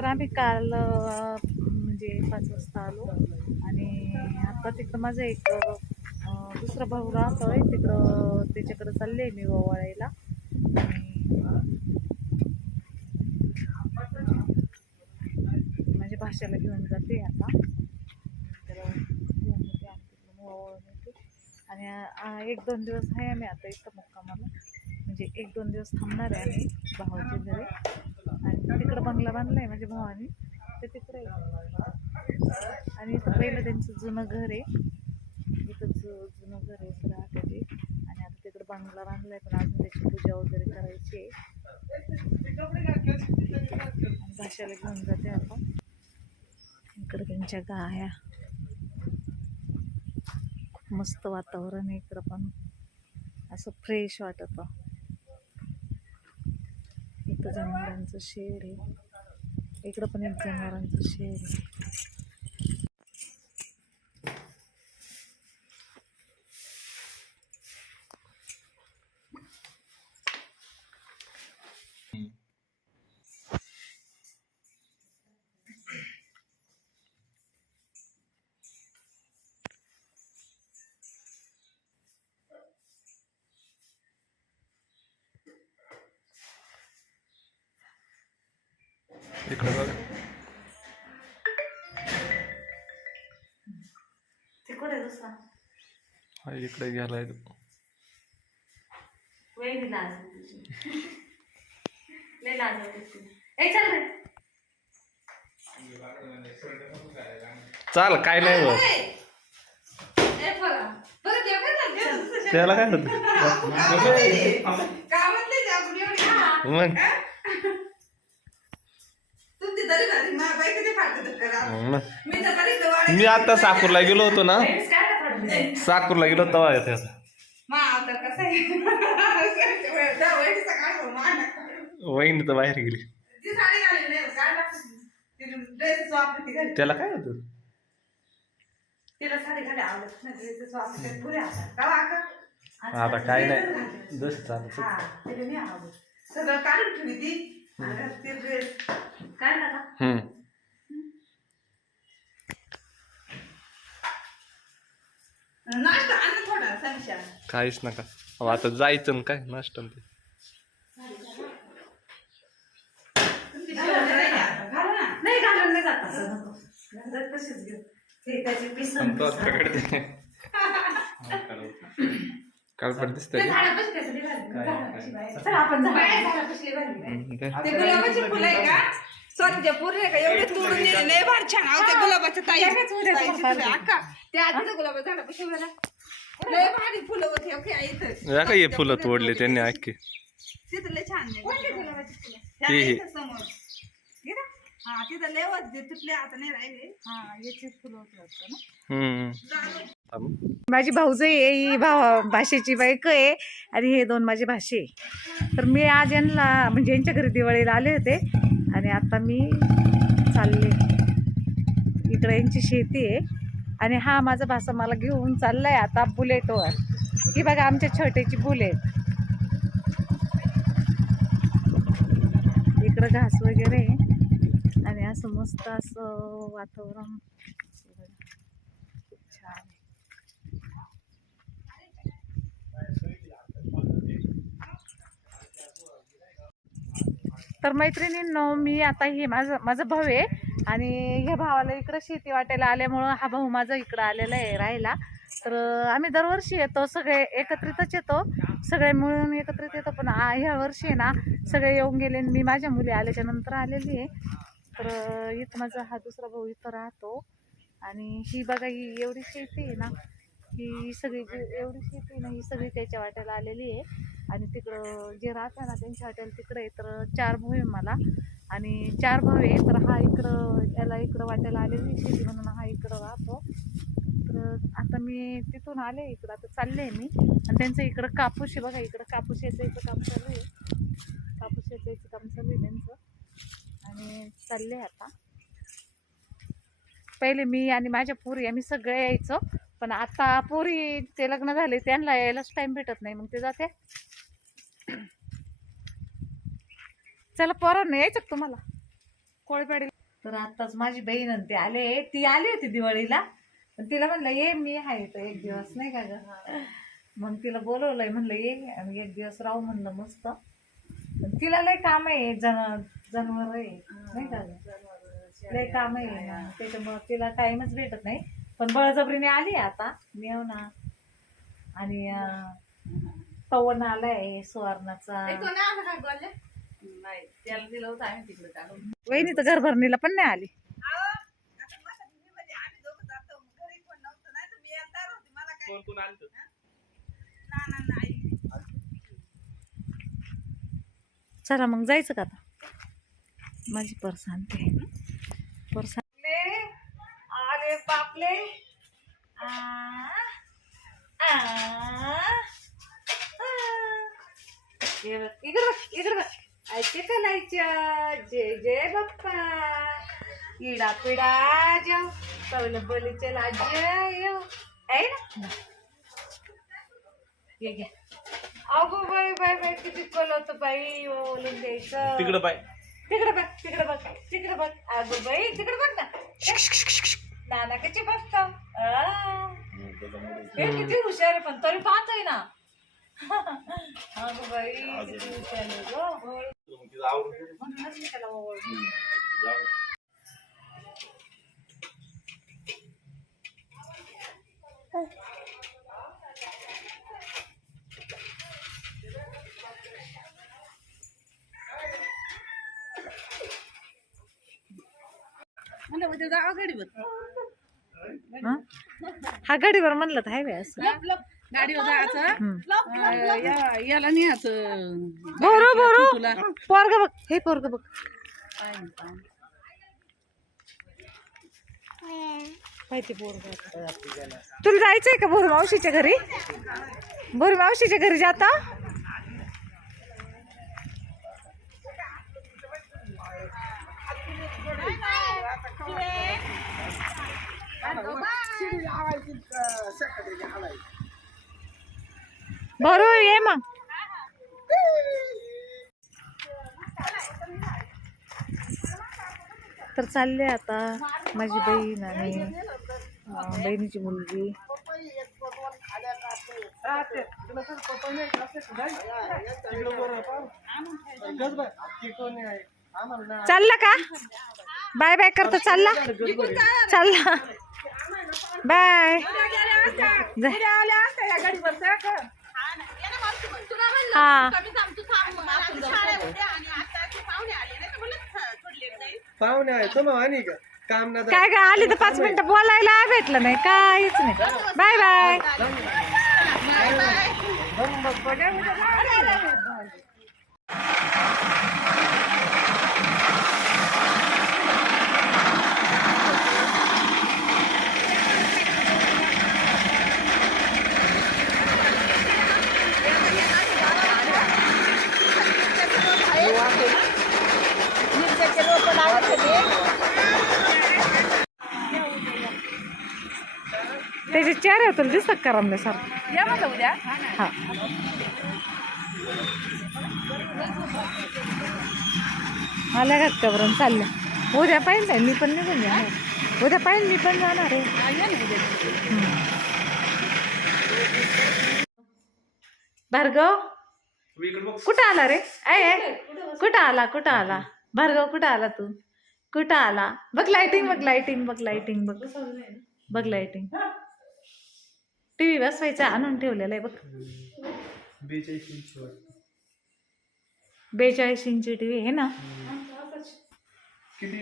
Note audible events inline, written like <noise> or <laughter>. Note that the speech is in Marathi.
तर आम्ही काल म्हणजे पाच वाजता आलो. आणि आता तिकडं माझं एक दुसरा भाऊ राहतोय. तिकडं त्याच्याकडं चालले मी ओवाळायला. आणि माझ्या भाषेला घेऊन जाते आता. त्याला घेऊन जाते आणि तिकडून ओवाळून येते. आणि एक दोन दिवस आहे आम्ही आता इथं मुक्कामाला. म्हणजे एक दोन दिवस थांबणार आहे आम्ही भावाच्या घरी. तिकडं बंगला बांधला आहे माझ्या भावाने. ते तिकडे आणि पहिलं त्यांचं जुनं घर आहे. इथं जुनं घर आहे राहते ते आणि आता तिकडं बंगला बांधला आहे पण अजून त्याची पूजा वगैरे करायची आहे. भाषेला भाषाला घेऊन जाते आपण. इकडं त्यांच्या गाया. खूप मस्त वातावरण आहे इकडं पण. असं फ्रेश वाटतं. इथं जनावरांचं शेड आहे. इकडं पण एक जनावरांचं शेड आहे. इकडे बघ. दुसरा? हा इकडे गेलाय तो. वेळ लाज तुझी. लय लाज वाटते तुझी. ए चल रे. चाल काय नाही बघ. ए बघा. बरं ते काय झालं? त्याला काय होत? <laughs> कामातले जा आपण एवढी मग मग. मी आता साकूरला गेलो होतो ना? साकूरला गेलो तेव्हा येते हो. वहिनी तर बाहेर गेली. त्याला काय होत? आता. काय नाही. जस हा आवडत. सगळं काढून ती. काय झालं हम्म नाश्ता आणा थोडा काहीच नका अहो, आता जायचं ना काय नाश्ता ते तुमची जेवण नाही का? घाला ना नाही घालून नाही जात असं नको. घालत तशीच घेऊ ते त्याची पिसन काल पण ते दिसतंय का? झाडापाशी त्यासाठी घालून. झाडापाशी बाहेर. चला आपण झाडा- झाडापाशी घालून. हम्म, ते. ते गुलाबाची फुलं आहे का स्वतःच्या पूर्ण का एवढे तोडून लय भारी छान अहो गुलाबाच्या ताई. उद्या ताईची तुम्हाला फुलं, अक्का ते आधीचं गुलाबाचं झाड कशी बरं लय भारी फुलं होती ओके इथं. या काय हे फुलं तोडले त्यांनी तिथं लय छान आहे. कोणती गुलाबाची फुलं? ह्या हे- हे. इथं समोर. हे ना? हा तिथं लय होते. तुटले आता नाही राहिले. हा याची फुलं होती वाटतं ना? हम्म. झालं. थांब. माझी भाऊज आहे ही भावा भाषेची बायको आहे. आणि हे दोन माझे भाषे तर मी आज यांना म्हणजे यांच्या घरी दिवाळीला आले होते. आणि आता मी चालले. इकडे यांची शेती आहे. आणि हा माझा भासा मला घेऊन चाललाय आता बुलेटवर ही बघा आमच्या छोट्याची बुलेट इकडं घास वगैरे आहे. आणि असं मस्त असं वातावरण. छान. तर मैत्रिणींनो मी आता हे माझं माझं भाऊ आहे आणि ह्या भावाला इकडं शेती वाटायला आल्यामुळं हा भाऊ माझा इकडं आलेला आहे राहायला. तर आम्ही दरवर्षी येतो सगळे एकत्रितच येतो. सगळे मिळून एकत्रित येतो पण ह्या वर्षी आहे ना सगळे येऊन गेले आणि मी माझ्या मुली आल्याच्यानंतर आलेली आहे. तर इथं माझा हा दुसरा भाऊ इथं राहतो. आणि ही बघा ही एवढी शेती आहे ना ही सगळी जी एवढी शेती आहे ना ही सगळी त्याच्या वाट्याला आलेली आहे. आणि तिकडं जे राहतं ना त्यांच्या हॉटेल तिकडे आहे तर चार भाऊ आहे मला. आणि चार भाऊ आहे तर हा इकडं याला इकडं वाट्याला आलेली शेती म्हणून हा इकडं राहतो. तर आता मी तिथून आले इकडं आता चालले आहे मी. आणि त्यांचं इकडं कापूस आहे बघा इकडं कापूस याचायचं काम चालू आहे. कापूस याचायचं काम चालू आहे त्यांचं. आणि चालले आता. पहिले मी आणि माझ्या पोरी आम्ही सगळे यायचो. पण आता पोरी ते लग्न झाले त्यांना यायलाच टाईम भेटत नाही. मग ते जाते. चला पोरांना यायचं तुम्हाला? कोळीपाडी तर आताच माझी बहीण आणि ते आले. ती आली होती दिवाळीला. तिला म्हणलं ये मी आहे तर एक दिवस नाही का ग? मग तिला बोलवलंय म्हणलं ये आणि एक दिवस राहू म्हणलं मस्त. तिला लय काम आहे जन जनावर आहे नाही का लय काम आहे. त्याच्यामुळे त्याच्यामुळं तिला टाइमच भेटत नाही. पण बळजबरीने आली आता. ना. आणि पवन आलाय सुवर्णाचा. नाही त्याला दिलं होतं आम्ही तिकडे काढून. वहिनी तर घरभरणीला पण नाही आली. चला मग जायचं का आता? माझी पर्स आणते पर्स आणले आले बापले. आ, आ, आ. हे बघ, इकडं इकडं बघ. ऐके कलायच्या जय जय बाप्पा. इडा पिडा जाऊ. कवलं बलीचे लाज्य येऊ आहे ना? ये घ्या. अगो बाई बाई बाई किती कलत बाई ओलून द्यायचं. तिकडं बाय तिकडे बघ तिकडे बघ तिकडे बघ. अगो बाई तिकडे बघ ना. नाना कशी बघतो. हे किती हुशार पण तरी पाहतोय ना. हा? हा गाडीवर म्हणलं तर हायवे असं. गाडीवर जायचं? याला न्यायचं. तुला. पोरग बघ. हे पोरग बघ. माहिती पोरग. तुला जायचंय का बोर मावशीच्या घरी? बोर मावशीच्या घरी जाता? बरोबर ये मग. तर चालले आता माझी बहीण आणि बहिणीची मुलगी. चालला का? बाय बाय करतो चालला. चालला. बाय. हा. पाहुणे आहे चलो आणि का? काम ना काय काय आली तर पाच मिनिटं बोलायला भेटलं नाही काहीच नाही. Bye bye. त्याचे चेहरे तुला दिसतात का रमले सर या म्हणलं उद्या. हा. आल्या घातल्यावरून चालल्या उद्या पाहिजे मी पण निघून जाणार. उद्या पाहिजे मी पण जाणार आहे. भार्गव? कुठं आला रे? ऐ कुठं आला कुठं आला? भार्गव कुठं आला तू? कुठं आला? बघ लाइटिंग बघ लाइटिंग बघ लाइटिंग बघ. बघ लाइटिंग टी व्ही बसवायचा आणून ठेवलेला आहे बघ. बेचाळीस इंची टी व्ही आहे ना? किती